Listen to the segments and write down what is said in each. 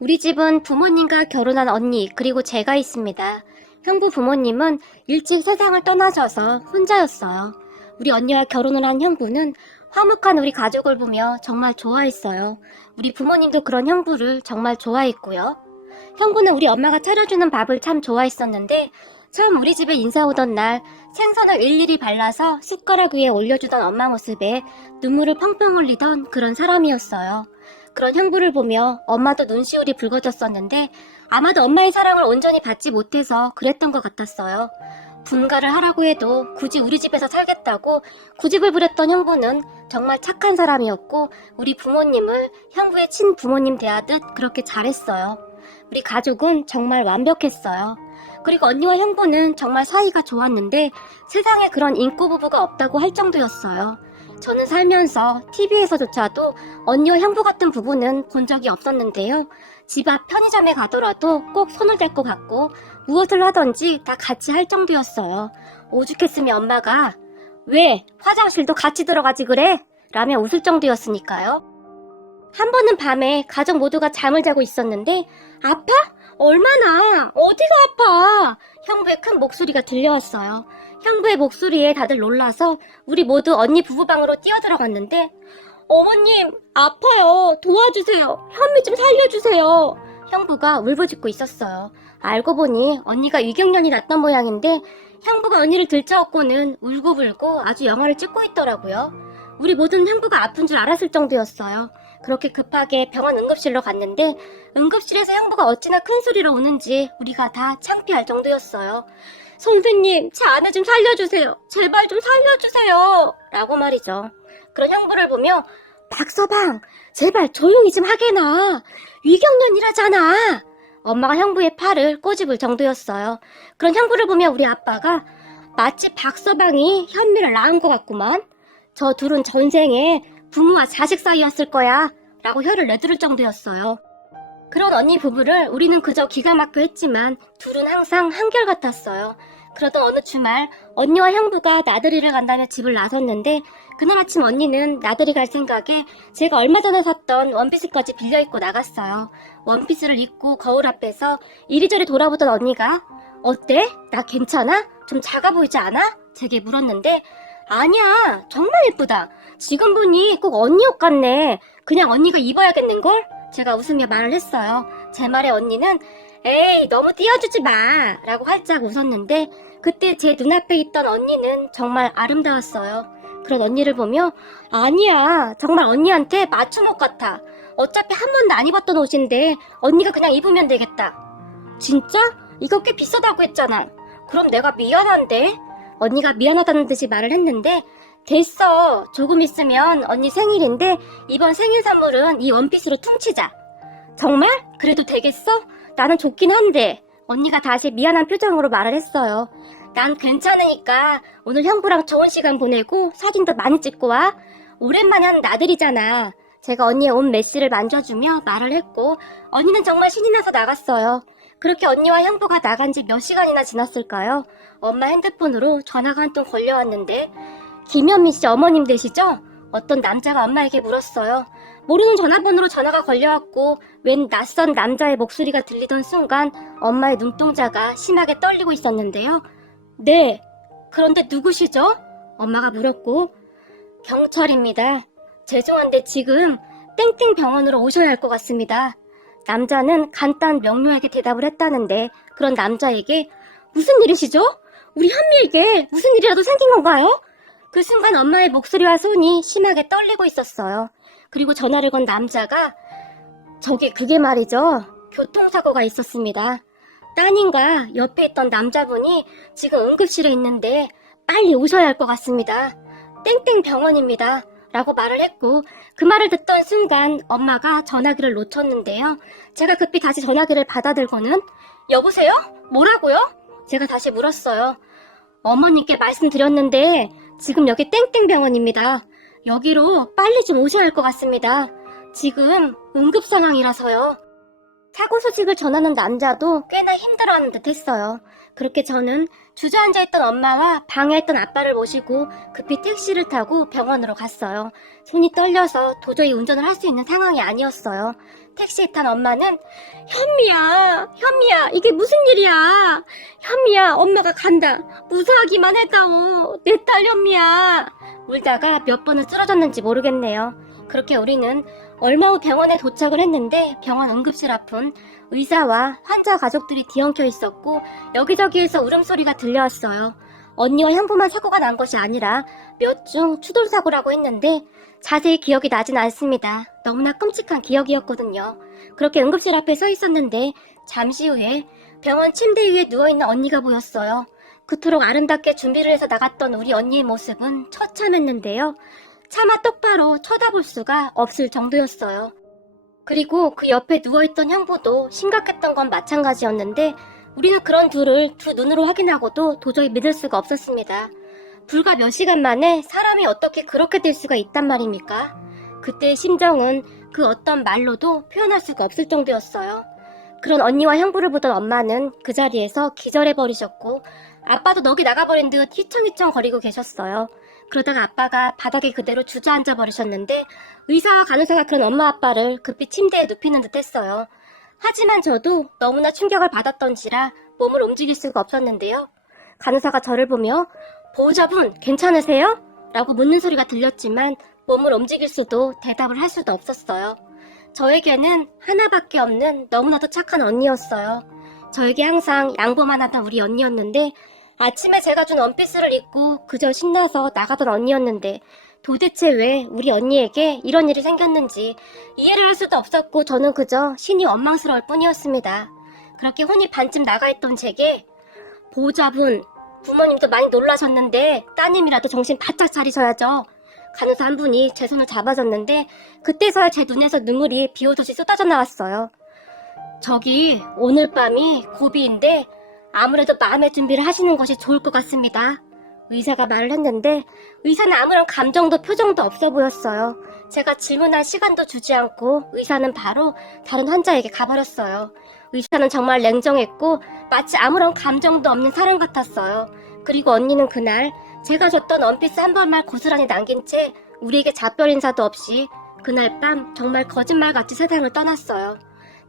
우리 집은 부모님과 결혼한 언니 그리고 제가 있습니다. 형부 부모님은 일찍 세상을 떠나셔서 혼자였어요. 우리 언니와 결혼을 한 형부는 화목한 우리 가족을 보며 정말 좋아했어요. 우리 부모님도 그런 형부를 정말 좋아했고요. 형부는 우리 엄마가 차려주는 밥을 참 좋아했었는데 처음 우리 집에 인사 오던 날 생선을 일일이 발라서 숟가락 위에 올려주던 엄마 모습에 눈물을 펑펑 흘리던 그런 사람이었어요. 그런 형부를 보며 엄마도 눈시울이 붉어졌었는데 아마도 엄마의 사랑을 온전히 받지 못해서 그랬던 것 같았어요. 분가를 하라고 해도 굳이 우리 집에서 살겠다고 고집을 부렸던 형부는 정말 착한 사람이었고 우리 부모님을 형부의 친부모님 대하듯 그렇게 잘했어요. 우리 가족은 정말 완벽했어요. 그리고 언니와 형부는 정말 사이가 좋았는데 세상에 그런 인꼬 부부가 없다고 할 정도였어요. 저는 살면서 TV에서조차도 언니와 형부 같은 부부는 본 적이 없었는데요. 집 앞 편의점에 가더라도 꼭 손을 잡고 갔고 무엇을 하든지 다 같이 할 정도였어요. 오죽했으면 엄마가 왜 화장실도 같이 들어가지 그래? 라며 웃을 정도였으니까요. 한 번은 밤에 가족 모두가 잠을 자고 있었는데 아파? 얼마나? 어디가 아파? 형부의 큰 목소리가 들려왔어요. 형부의 목소리에 다들 놀라서 우리 모두 언니 부부방으로 뛰어들어갔는데 어머님 아파요. 도와주세요. 현미 좀 살려주세요. 형부가 울부짖고 있었어요. 알고 보니 언니가 위경련이 났던 모양인데 형부가 언니를 들쳐업고는 울고불고 아주 영화를 찍고 있더라고요. 우리 모두는 형부가 아픈 줄 알았을 정도였어요. 그렇게 급하게 병원 응급실로 갔는데 응급실에서 형부가 어찌나 큰 소리로 우는지 우리가 다 창피할 정도였어요. 선생님, 제 아내 좀 살려주세요. 제발 좀 살려주세요. 라고 말이죠. 그런 형부를 보며 박서방, 제발 조용히 좀 하게나. 위경련이라잖아. 엄마가 형부의 팔을 꼬집을 정도였어요. 그런 형부를 보며 우리 아빠가 마치 박서방이 현미를 낳은 것 같구만. 저 둘은 전생에 부모와 자식 사이였을 거야 라고 혀를 내두를 정도였어요. 그런 언니 부부를 우리는 그저 기가 막혀 했지만 둘은 항상 한결같았어요. 그러던 어느 주말 언니와 형부가 나들이를 간다며 집을 나섰는데 그날 아침 언니는 나들이 갈 생각에 제가 얼마 전에 샀던 원피스까지 빌려 입고 나갔어요. 원피스를 입고 거울 앞에서 이리저리 돌아보던 언니가 어때? 나 괜찮아? 좀 작아 보이지 않아? 제게 물었는데 아니야, 정말 예쁘다. 지금 보니 꼭 언니 옷 같네. 그냥 언니가 입어야겠는걸? 제가 웃으며 말을 했어요. 제 말에 언니는 에이, 너무 띄워주지 마 라고 활짝 웃었는데 그때 제 눈앞에 있던 언니는 정말 아름다웠어요. 그런 언니를 보며 아니야, 정말 언니한테 맞춤 옷 같아. 어차피 한 번도 안 입었던 옷인데 언니가 그냥 입으면 되겠다. 진짜? 이거 꽤 비싸다고 했잖아. 그럼 내가 미안한데? 언니가 미안하다는 듯이 말을 했는데 됐어. 조금 있으면 언니 생일인데 이번 생일 선물은 이 원피스로 퉁치자. 정말? 그래도 되겠어? 나는 좋긴 한데. 언니가 다시 미안한 표정으로 말을 했어요. 난 괜찮으니까 오늘 형부랑 좋은 시간 보내고 사진도 많이 찍고 와. 오랜만에 하는 나들이잖아. 제가 언니의 옷 메시를 만져주며 말을 했고 언니는 정말 신이 나서 나갔어요. 그렇게 언니와 형부가 나간 지 몇 시간이나 지났을까요? 엄마 핸드폰으로 전화가 한 통 걸려왔는데 김현미 씨 어머님 되시죠? 어떤 남자가 엄마에게 물었어요. 모르는 전화번호로 전화가 걸려왔고 웬 낯선 남자의 목소리가 들리던 순간 엄마의 눈동자가 심하게 떨리고 있었는데요. 네, 그런데 누구시죠? 엄마가 물었고 경찰입니다. 죄송한데 지금 땡땡 병원으로 오셔야 할 것 같습니다. 남자는 간단 명료하게 대답을 했다는데 그런 남자에게 무슨 일이시죠? 우리 현미에게 무슨 일이라도 생긴 건가요? 그 순간 엄마의 목소리와 손이 심하게 떨리고 있었어요. 그리고 전화를 건 남자가 저기 그게 말이죠. 교통사고가 있었습니다. 따님과 옆에 있던 남자분이 지금 응급실에 있는데 빨리 오셔야 할 것 같습니다. 땡땡 병원입니다. 라고 말을 했고 그 말을 듣던 순간 엄마가 전화기를 놓쳤는데요. 제가 급히 다시 전화기를 받아들고는 여보세요? 뭐라고요? 제가 다시 물었어요. 어머님께 말씀드렸는데 지금 여기 땡땡 병원입니다. 여기로 빨리 좀 오셔야 할 것 같습니다. 지금 응급 상황이라서요. 사고 소식을 전하는 남자도 꽤나 힘들어하는 듯 했어요. 그렇게 저는 주저앉아 있던 엄마와 방에 있던 아빠를 모시고 급히 택시를 타고 병원으로 갔어요. 손이 떨려서 도저히 운전을 할 수 있는 상황이 아니었어요. 택시에 탄 엄마는 현미야, 이게 무슨 일이야? 현미야, 엄마가 간다. 무사하기만 해다오. 내 딸 현미야. 울다가 몇 번을 쓰러졌는지 모르겠네요. 그렇게 우리는 얼마 후 병원에 도착을 했는데 병원 응급실 앞은 의사와 환자 가족들이 뒤엉켜 있었고 여기저기에서 울음소리가 들려왔어요. 언니와 형부만 사고가 난 것이 아니라 몇 중 추돌 사고라고 했는데 자세히 기억이 나진 않습니다. 너무나 끔찍한 기억이었거든요. 그렇게 응급실 앞에 서 있었는데 잠시 후에 병원 침대 위에 누워있는 언니가 보였어요. 그토록 아름답게 준비를 해서 나갔던 우리 언니의 모습은 처참했는데요. 차마 똑바로 쳐다볼 수가 없을 정도였어요. 그리고 그 옆에 누워있던 형부도 심각했던 건 마찬가지였는데 우리는 그런 둘을 두 눈으로 확인하고도 도저히 믿을 수가 없었습니다. 불과 몇 시간 만에 사람이 어떻게 그렇게 될 수가 있단 말입니까? 그때의 심정은 그 어떤 말로도 표현할 수가 없을 정도였어요. 그런 언니와 형부를 보던 엄마는 그 자리에서 기절해버리셨고 아빠도 넋이 나가버린 듯 휘청휘청 거리고 계셨어요. 그러다가 아빠가 바닥에 그대로 주저앉아 버리셨는데 의사와 간호사가 그런 엄마 아빠를 급히 침대에 눕히는 듯 했어요. 하지만 저도 너무나 충격을 받았던지라 몸을 움직일 수가 없었는데요. 간호사가 저를 보며 보호자분 괜찮으세요? 라고 묻는 소리가 들렸지만 몸을 움직일 수도 대답을 할 수도 없었어요. 저에게는 하나밖에 없는 너무나도 착한 언니였어요. 저에게 항상 양보만 하던 우리 언니였는데 아침에 제가 준 원피스를 입고 그저 신나서 나가던 언니였는데 도대체 왜 우리 언니에게 이런 일이 생겼는지 이해를 할 수도 없었고 저는 그저 신이 원망스러울 뿐이었습니다. 그렇게 혼이 반쯤 나가있던 제게 보호자분, 부모님도 많이 놀라셨는데 따님이라도 정신 바짝 차리셔야죠. 간호사 한 분이 제 손을 잡아줬는데 그때서야 제 눈에서 눈물이 비오듯이 쏟아져 나왔어요. 저기 오늘 밤이 고비인데 아무래도 마음의 준비를 하시는 것이 좋을 것 같습니다. 의사가 말을 했는데 의사는 아무런 감정도 표정도 없어 보였어요. 제가 질문할 시간도 주지 않고 의사는 바로 다른 환자에게 가버렸어요. 의사는 정말 냉정했고 마치 아무런 감정도 없는 사람 같았어요. 그리고 언니는 그날 제가 줬던 원피스 한 벌만 고스란히 남긴 채 우리에게 작별 인사도 없이 그날 밤 정말 거짓말같이 세상을 떠났어요.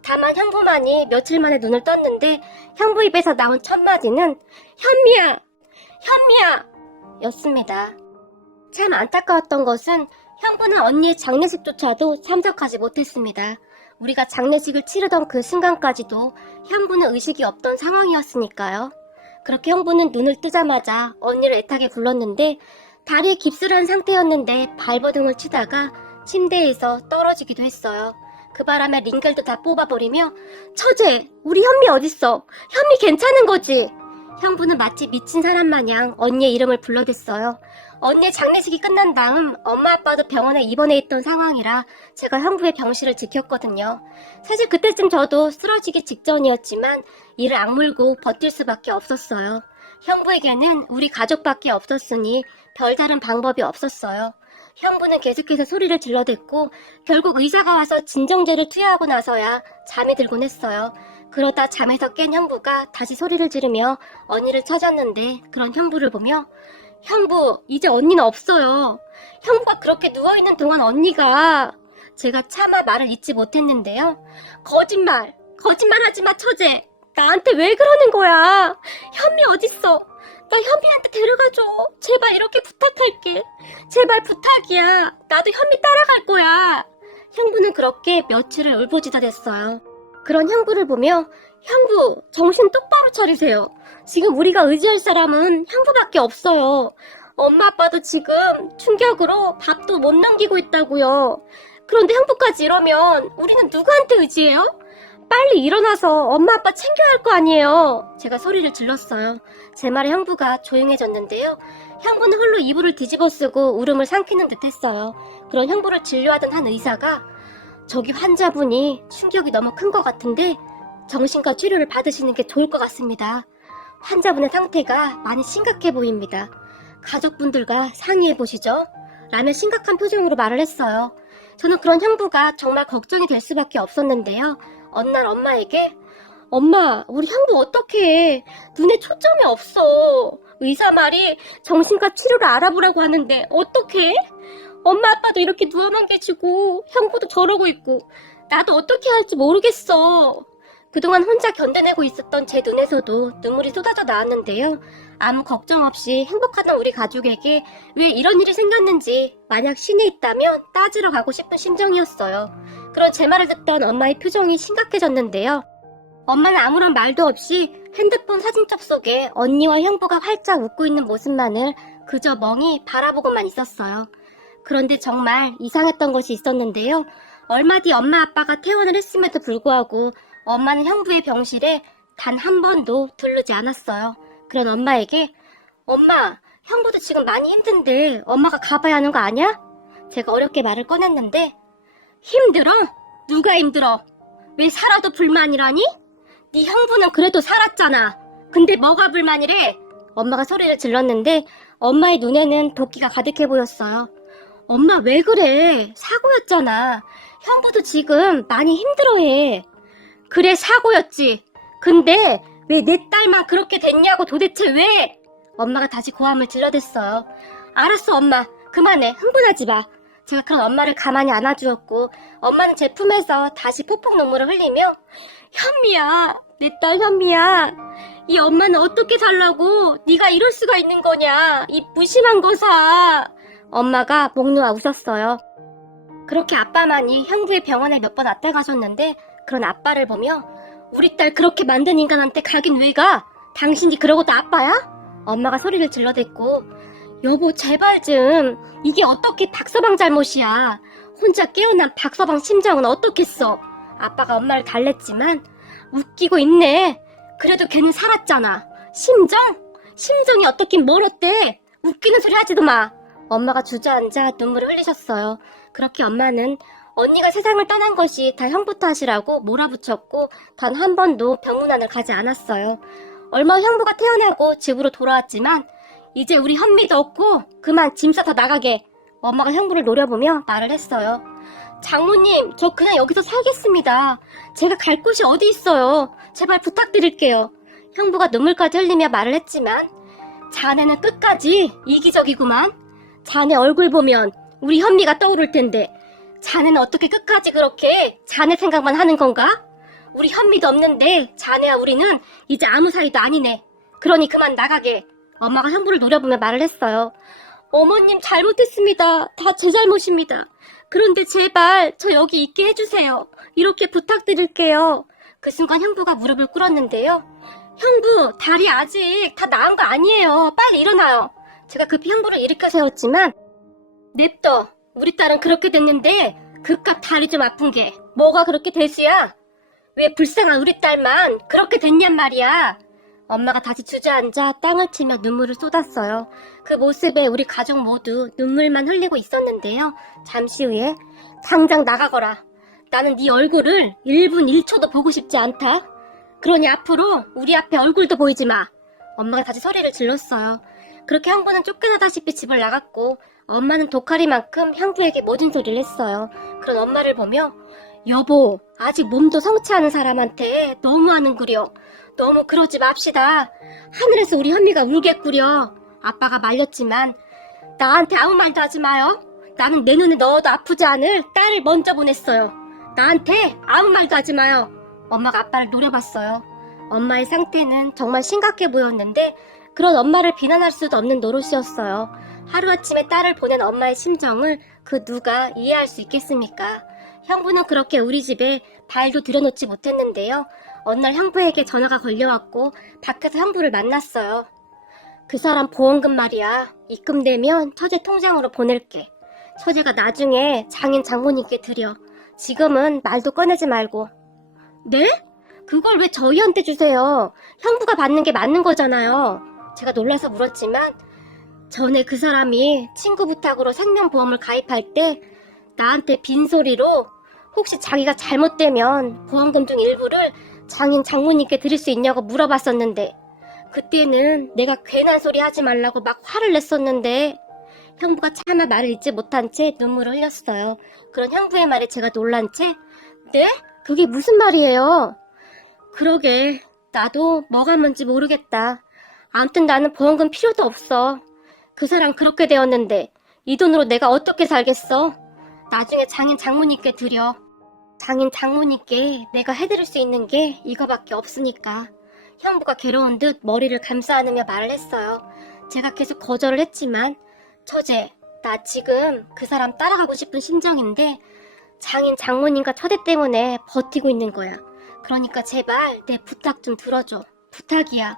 다만 형부만이 며칠 만에 눈을 떴는데 형부 입에서 나온 첫 마디는 현미야 였습니다. 참 안타까웠던 것은 형부는 언니의 장례식조차도 참석하지 못했습니다. 우리가 장례식을 치르던 그 순간까지도 형부는 의식이 없던 상황이었으니까요. 그렇게 형부는 눈을 뜨자마자 언니를 애타게 불렀는데 다리에 깁스를 한 상태였는데 발버둥을 치다가 침대에서 떨어지기도 했어요. 그 바람에 링겔도 다 뽑아버리며 처제, 우리 현미 어딨어? 현미 괜찮은 거지? 형부는 마치 미친 사람 마냥 언니의 이름을 불러댔어요. 언니의 장례식이 끝난 다음 엄마 아빠도 병원에 입원해 있던 상황이라 제가 형부의 병실을 지켰거든요. 사실 그때쯤 저도 쓰러지기 직전이었지만 이를 악물고 버틸 수밖에 없었어요. 형부에게는 우리 가족밖에 없었으니 별다른 방법이 없었어요. 형부는 계속해서 소리를 질러댔고 결국 의사가 와서 진정제를 투여하고 나서야 잠이 들곤 했어요. 그러다 잠에서 깬 형부가 다시 소리를 지르며 언니를 찾았는데 그런 형부를 보며 형부, 이제 언니는 없어요. 형부가 그렇게 누워있는 동안 언니가... 제가 차마 말을 잇지 못했는데요. 거짓말하지 마, 처제. 나한테 왜 그러는 거야? 현미 어딨어? 나 현미한테 데려가줘. 제발 이렇게 부탁할게. 제발 부탁이야. 나도 현미 따라갈 거야. 형부는 그렇게 며칠을 울부짖어댔어요. 그런 형부를 보며 형부, 정신 똑바로 차리세요. 지금 우리가 의지할 사람은 형부밖에 없어요. 엄마 아빠도 지금 충격으로 밥도 못 남기고 있다고요. 그런데 형부까지 이러면 우리는 누구한테 의지해요? 빨리 일어나서 엄마 아빠 챙겨야 할 거 아니에요. 제가 소리를 질렀어요. 제 말에 형부가 조용해졌는데요. 형부는 홀로 이불을 뒤집어 쓰고 울음을 삼키는 듯 했어요. 그런 형부를 진료하던 한 의사가 저기 환자분이 충격이 너무 큰 것 같은데 정신과 치료를 받으시는 게 좋을 것 같습니다. 환자분의 상태가 많이 심각해 보입니다. 가족분들과 상의해 보시죠. 라며 심각한 표정으로 말을 했어요. 저는 그런 형부가 정말 걱정이 될 수밖에 없었는데요. 어느 날 엄마에게 엄마, 우리 형부 어떡해. 눈에 초점이 없어. 의사 말이 정신과 치료를 알아보라고 하는데 어떡해? 엄마 아빠도 이렇게 누워만 계시고 형부도 저러고 있고 나도 어떻게 할지 모르겠어. 그동안 혼자 견뎌내고 있었던 제 눈에서도 눈물이 쏟아져 나왔는데요. 아무 걱정 없이 행복하던 우리 가족에게 왜 이런 일이 생겼는지 만약 신이 있다면 따지러 가고 싶은 심정이었어요. 그런 제 말을 듣던 엄마의 표정이 심각해졌는데요. 엄마는 아무런 말도 없이 핸드폰 사진첩 속에 언니와 형부가 활짝 웃고 있는 모습만을 그저 멍이 바라보고만 있었어요. 그런데 정말 이상했던 것이 있었는데요. 얼마 뒤 엄마 아빠가 퇴원을 했음에도 불구하고 엄마는 형부의 병실에 단 한 번도 들르지 않았어요. 그런 엄마에게 엄마, 형부도 지금 많이 힘든데 엄마가 가봐야 하는 거 아니야? 제가 어렵게 말을 꺼냈는데 힘들어? 누가 힘들어? 왜 살아도 불만이라니? 네 형부는 그래도 살았잖아. 근데 뭐가 불만이래? 엄마가 소리를 질렀는데 엄마의 눈에는 도끼가 가득해 보였어요. 엄마 왜 그래? 사고였잖아. 형부도 지금 많이 힘들어해. 그래 사고였지. 근데 왜 내 딸만 그렇게 됐냐고 도대체 왜? 엄마가 다시 고함을 질러댔어요. 알았어 엄마. 그만해. 흥분하지 마. 제가 그런 엄마를 가만히 안아주었고 엄마는 제 품에서 다시 폭폭 눈물을 흘리며 현미야, 내 딸 현미야. 이 엄마는 어떻게 살라고 네가 이럴 수가 있는 거냐. 이 무심한 거사. 엄마가 목 놓아 웃었어요. 그렇게 아빠만이 형부의 병원에 몇 번 왔다 가셨는데 그런 아빠를 보며 우리 딸 그렇게 만든 인간한테 가긴 왜 가? 당신이 그러고도 아빠야? 엄마가 소리를 질러댔고 여보 제발 좀 이게 어떻게 박서방 잘못이야. 혼자 깨어난 박서방 심정은 어떻겠어. 아빠가 엄마를 달랬지만 웃기고 있네. 그래도 걔는 살았잖아. 심정? 심정이 어떻긴 뭘 어때? 웃기는 소리 하지도 마. 엄마가 주저앉아 눈물을 흘리셨어요. 그렇게 엄마는 언니가 세상을 떠난 것이 다 형부 탓이라고 몰아붙였고 단 한 번도 병문안을 가지 않았어요. 얼마 후 형부가 태어나고 집으로 돌아왔지만 이제 우리 현미도 없고 그만 짐 싸서 나가게. 엄마가 형부를 노려보며 말을 했어요. 장모님, 저 그냥 여기서 살겠습니다. 제가 갈 곳이 어디 있어요. 제발 부탁드릴게요. 형부가 눈물까지 흘리며 말을 했지만 자네는 끝까지 이기적이구만. 자네 얼굴 보면 우리 현미가 떠오를 텐데 자네는 어떻게 끝까지 그렇게 자네 생각만 하는 건가? 우리 현미도 없는데 자네와 우리는 이제 아무 사이도 아니네. 그러니 그만 나가게. 엄마가 형부를 노려보며 말을 했어요. 어머님 잘못했습니다. 다 제 잘못입니다. 그런데 제발 저 여기 있게 해주세요. 이렇게 부탁드릴게요. 그 순간 형부가 무릎을 꿇었는데요. 형부, 다리 아직 다 나은 거 아니에요. 빨리 일어나요. 제가 급히 형부를 일으켜 세웠지만 냅둬. 우리 딸은 그렇게 됐는데 그깟 다리 좀 아픈 게 뭐가 그렇게 대수야? 왜 불쌍한 우리 딸만 그렇게 됐냔 말이야. 엄마가 다시 주저앉아 땅을 치며 눈물을 쏟았어요. 그 모습에 우리 가족 모두 눈물만 흘리고 있었는데요. 잠시 후에 당장 나가거라. 나는 네 얼굴을 1분 1초도 보고 싶지 않다. 그러니 앞으로 우리 앞에 얼굴도 보이지 마. 엄마가 다시 소리를 질렀어요. 그렇게 형부는 쫓겨나다시피 집을 나갔고 엄마는 독하리만큼 형부에게 모진 소리를 했어요. 그런 엄마를 보며 여보, 아직 몸도 성취하는 사람한테 너무하는구려. 너무 그러지 맙시다. 하늘에서 우리 현미가 울겠구려. 아빠가 말렸지만 나한테 아무 말도 하지 마요. 나는 내 눈에 넣어도 아프지 않을 딸을 먼저 보냈어요. 나한테 아무 말도 하지 마요. 엄마가 아빠를 노려봤어요. 엄마의 상태는 정말 심각해 보였는데 그런 엄마를 비난할 수도 없는 노릇이었어요. 하루아침에 딸을 보낸 엄마의 심정을 그 누가 이해할 수 있겠습니까? 형부는 그렇게 우리 집에 발도 들여놓지 못했는데요. 어느 날 형부에게 전화가 걸려왔고 밖에서 형부를 만났어요. 그 사람 보험금 말이야. 입금되면 처제 통장으로 보낼게. 처제가 나중에 장인 장모님께 드려. 지금은 말도 꺼내지 말고. 네? 그걸 왜 저희한테 주세요? 형부가 받는 게 맞는 거잖아요. 제가 놀라서 물었지만 전에 그 사람이 친구 부탁으로 생명보험을 가입할 때 나한테 빈소리로 혹시 자기가 잘못되면 보험금 중 일부를 장인 장모님께 드릴 수 있냐고 물어봤었는데 그때는 내가 괜한 소리 하지 말라고 막 화를 냈었는데 형부가 차마 말을 잊지 못한 채 눈물을 흘렸어요. 그런 형부의 말에 제가 놀란 채 네? 그게 무슨 말이에요? 그러게, 나도 뭐가 뭔지 모르겠다. 아무튼 나는 보험금 필요도 없어. 그 사람 그렇게 되었는데 이 돈으로 내가 어떻게 살겠어? 나중에 장인 장모님께 드려. 장인 장모님께 내가 해드릴 수 있는 게 이거밖에 없으니까. 형부가 괴로운 듯 머리를 감싸 안으며 말을 했어요. 제가 계속 거절을 했지만, 처제, 나 지금 그 사람 따라가고 싶은 심정인데 장인 장모님과 처제 때문에 버티고 있는 거야. 그러니까 제발 내 부탁 좀 들어줘. 부탁이야.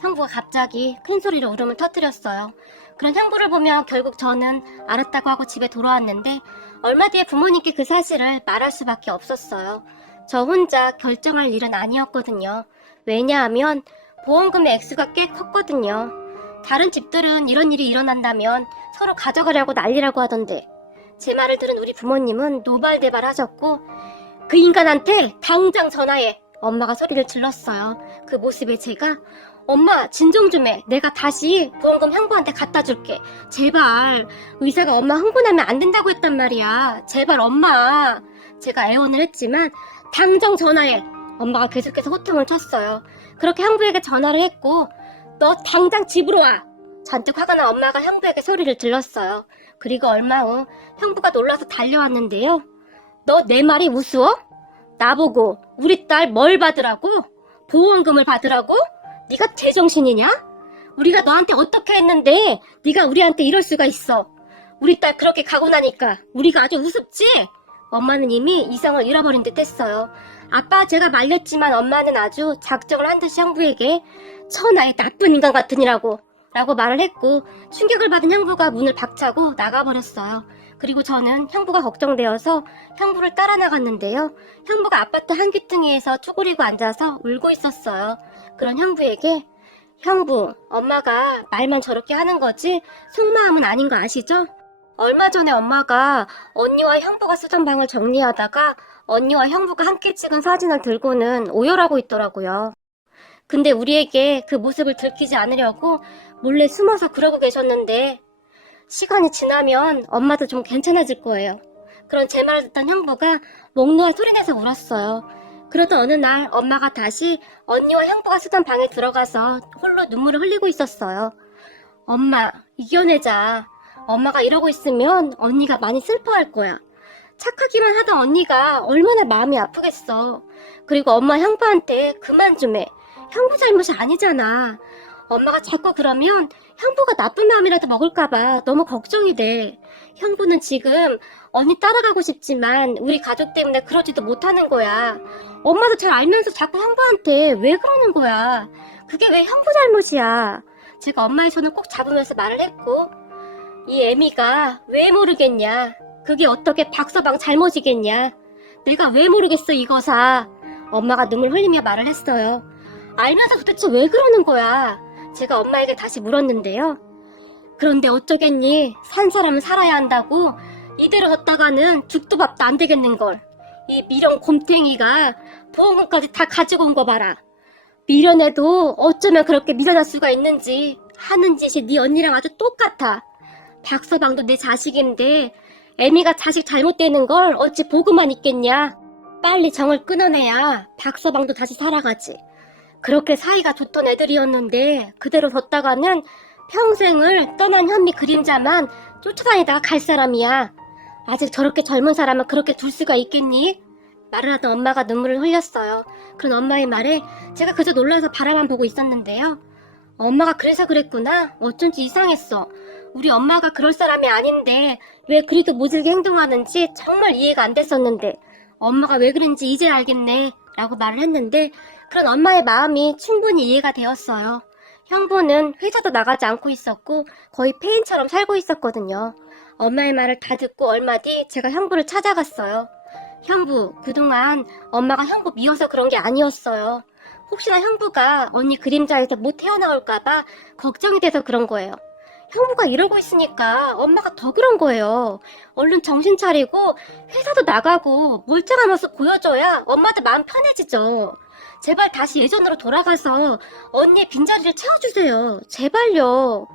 형부가 갑자기 큰 소리로 울음을 터뜨렸어요. 그런 형부를 보며 결국 저는 알았다고 하고 집에 돌아왔는데 얼마 뒤에 부모님께 그 사실을 말할 수밖에 없었어요. 저 혼자 결정할 일은 아니었거든요. 왜냐하면 보험금의 액수가 꽤 컸거든요. 다른 집들은 이런 일이 일어난다면 서로 가져가려고 난리라고 하던데 제 말을 들은 우리 부모님은 노발대발 하셨고 그 인간한테 당장 전화해! 엄마가 소리를 질렀어요. 그 모습에 제가 엄마 진정 좀 해. 내가 다시 보험금 형부한테 갖다 줄게. 제발. 의사가 엄마 흥분하면 안 된다고 했단 말이야. 제발 엄마. 제가 애원을 했지만 당장 전화해. 엄마가 계속해서 호통을 쳤어요. 그렇게 형부에게 전화를 했고 너 당장 집으로 와. 잔뜩 화가 난 엄마가 형부에게 소리를 질렀어요. 그리고 얼마 후 형부가 놀라서 달려왔는데요. 너 내 말이 우스워? 나보고 우리 딸 뭘 받으라고? 보험금을 받으라고? 네가 제정신이냐? 우리가 너한테 어떻게 했는데 네가 우리한테 이럴 수가 있어. 우리 딸 그렇게 가고 나니까 우리가 아주 우습지? 엄마는 이미 이성을 잃어버린 듯 했어요. 아빠 제가 말렸지만 엄마는 아주 작정을 한 듯이 형부에게 천하의 나쁜 인간 같으니라고 라고 말을 했고 충격을 받은 형부가 문을 박차고 나가버렸어요. 그리고 저는 형부가 걱정되어서 형부를 따라 나갔는데요. 형부가 아파트 한 귀퉁이에서 쪼그리고 앉아서 울고 있었어요. 그런 형부에게 형부, 엄마가 말만 저렇게 하는 거지 속마음은 아닌 거 아시죠? 얼마 전에 엄마가 언니와 형부가 쓰던 방을 정리하다가 언니와 형부가 함께 찍은 사진을 들고는 오열하고 있더라고요. 근데 우리에게 그 모습을 들키지 않으려고 몰래 숨어서 그러고 계셨는데 시간이 지나면 엄마도 좀 괜찮아질 거예요. 그런 제 말을 듣던 형부가 목 놓아 소리내서 울었어요. 그러던 어느 날 엄마가 다시 언니와 형부가 쓰던 방에 들어가서 홀로 눈물을 흘리고 있었어요. 엄마, 이겨내자. 엄마가 이러고 있으면 언니가 많이 슬퍼할 거야. 착하기만 하던 언니가 얼마나 마음이 아프겠어. 그리고 엄마 형부한테 그만 좀 해. 형부 잘못이 아니잖아. 엄마가 자꾸 그러면 형부가 나쁜 마음이라도 먹을까봐 너무 걱정이 돼. 형부는 지금 언니 따라가고 싶지만 우리 가족 때문에 그러지도 못하는 거야. 엄마도 잘 알면서 자꾸 형부한테 왜 그러는 거야. 그게 왜 형부 잘못이야. 제가 엄마의 손을 꼭 잡으면서 말을 했고 이 애미가 왜 모르겠냐. 그게 어떻게 박서방 잘못이겠냐. 내가 왜 모르겠어 이거사. 엄마가 눈물 흘리며 말을 했어요. 알면서 도대체 왜 그러는 거야. 제가 엄마에게 다시 물었는데요. 그런데 어쩌겠니. 산 사람은 살아야 한다고 이대로 뒀다가는 죽도 밥도 안 되겠는걸. 이 미련 곰탱이가 보험금까지 다 가지고 온 거 봐라. 미련해도 어쩌면 그렇게 미련할 수가 있는지. 하는 짓이 네 언니랑 아주 똑같아. 박서방도 내 자식인데 애미가 자식 잘못되는 걸 어찌 보고만 있겠냐. 빨리 정을 끊어내야 박서방도 다시 살아가지. 그렇게 사이가 좋던 애들이었는데 그대로 뒀다가는 평생을 떠난 현미 그림자만 쫓아다니다가 갈 사람이야. 아직 저렇게 젊은 사람을 그렇게 둘 수가 있겠니? 말을 하던 엄마가 눈물을 흘렸어요. 그런 엄마의 말에 제가 그저 놀라서 바라만 보고 있었는데요. 엄마가 그래서 그랬구나. 어쩐지 이상했어. 우리 엄마가 그럴 사람이 아닌데 왜 그리도 모질게 행동하는지 정말 이해가 안 됐었는데 엄마가 왜 그런지 이제 알겠네 라고 말을 했는데 그런 엄마의 마음이 충분히 이해가 되었어요. 형부는 회사도 나가지 않고 있었고 거의 폐인처럼 살고 있었거든요. 엄마의 말을 다 듣고 얼마 뒤 제가 형부를 찾아갔어요. 형부, 그동안 엄마가 형부 미워서 그런 게 아니었어요. 혹시나 형부가 언니 그림자에서 못 헤어나올까봐 걱정이 돼서 그런 거예요. 형부가 이러고 있으니까 엄마가 더 그런 거예요. 얼른 정신 차리고 회사도 나가고 멀쩡한 모습 보여줘야 엄마도 마음 편해지죠. 제발 다시 예전으로 돌아가서 언니의 빈자리를 채워주세요. 제발요.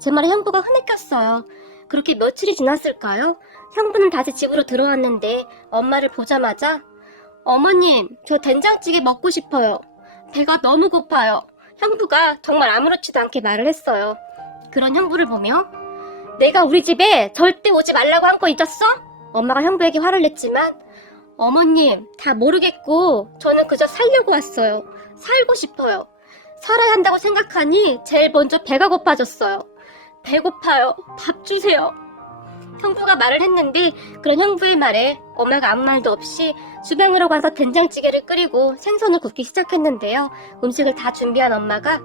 제 말에 형부가 흐느꼈어요. 그렇게 며칠이 지났을까요? 형부는 다시 집으로 들어왔는데 엄마를 보자마자 어머님, 저 된장찌개 먹고 싶어요 배가 너무 고파요. 형부가 정말 아무렇지도 않게 말을 했어요. 그런 형부를 보며 내가 우리 집에 절대 오지 말라고 한 거 잊었어? 엄마가 형부에게 화를 냈지만 어머님 다 모르겠고 저는 그저 살려고 왔어요. 살고 싶어요. 살아야 한다고 생각하니 제일 먼저 배가 고파졌어요. 배고파요. 밥 주세요. 형부가 말을 했는데 그런 형부의 말에 엄마가 아무 말도 없이 주방으로 가서 된장찌개를 끓이고 생선을 굽기 시작했는데요. 음식을 다 준비한 엄마가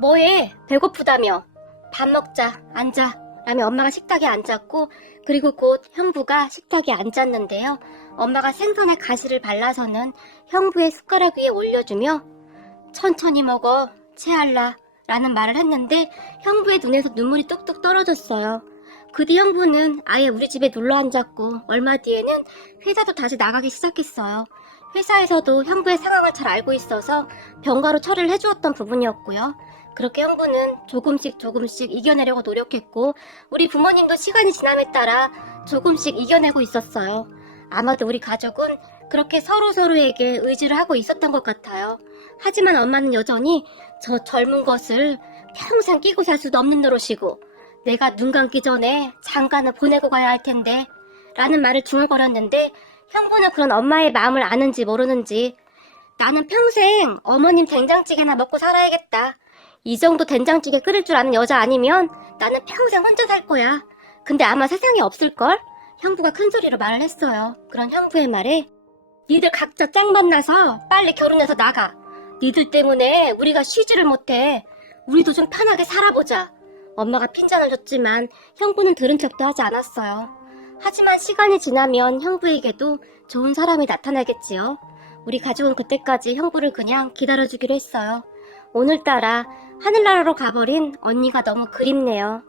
뭐해? 배고프다며. 밥 먹자. 앉아. 라며 엄마가 식탁에 앉았고 그리고 곧 형부가 식탁에 앉았는데요. 엄마가 생선에 가시를 발라서는 형부의 숟가락 위에 올려주며 천천히 먹어. 체할라. 라는 말을 했는데 형부의 눈에서 눈물이 뚝뚝 떨어졌어요. 그 뒤 형부는 아예 우리 집에 놀러 앉았고 얼마 뒤에는 회사도 다시 나가기 시작했어요. 회사에서도 형부의 상황을 잘 알고 있어서 병가로 처리를 해주었던 부분이었고요. 그렇게 형부는 조금씩 이겨내려고 노력했고 우리 부모님도 시간이 지남에 따라 조금씩 이겨내고 있었어요. 아마도 우리 가족은 그렇게 서로서로에게 의지를 하고 있었던 것 같아요. 하지만 엄마는 여전히 저 젊은 것을 평생 끼고 살 수도 없는 노릇이고 내가 눈 감기 전에 장가는 보내고 가야 할 텐데 라는 말을 중얼거렸는데 형부는 그런 엄마의 마음을 아는지 모르는지 나는 평생 어머님 된장찌개나 먹고 살아야겠다. 이 정도 된장찌개 끓일 줄 아는 여자 아니면 나는 평생 혼자 살 거야. 근데 아마 세상에 없을걸? 형부가 큰 소리로 말을 했어요. 그런 형부의 말에 니들 각자 짝 만나서 빨리 결혼해서 나가. 니들 때문에 우리가 쉬지를 못해. 우리도 좀 편하게 살아보자. 엄마가 핀잔을 줬지만 형부는 들은 척도 하지 않았어요. 하지만 시간이 지나면 형부에게도 좋은 사람이 나타나겠지요. 우리 가족은 그때까지 형부를 그냥 기다려주기로 했어요. 오늘따라 하늘나라로 가버린 언니가 너무 그립네요.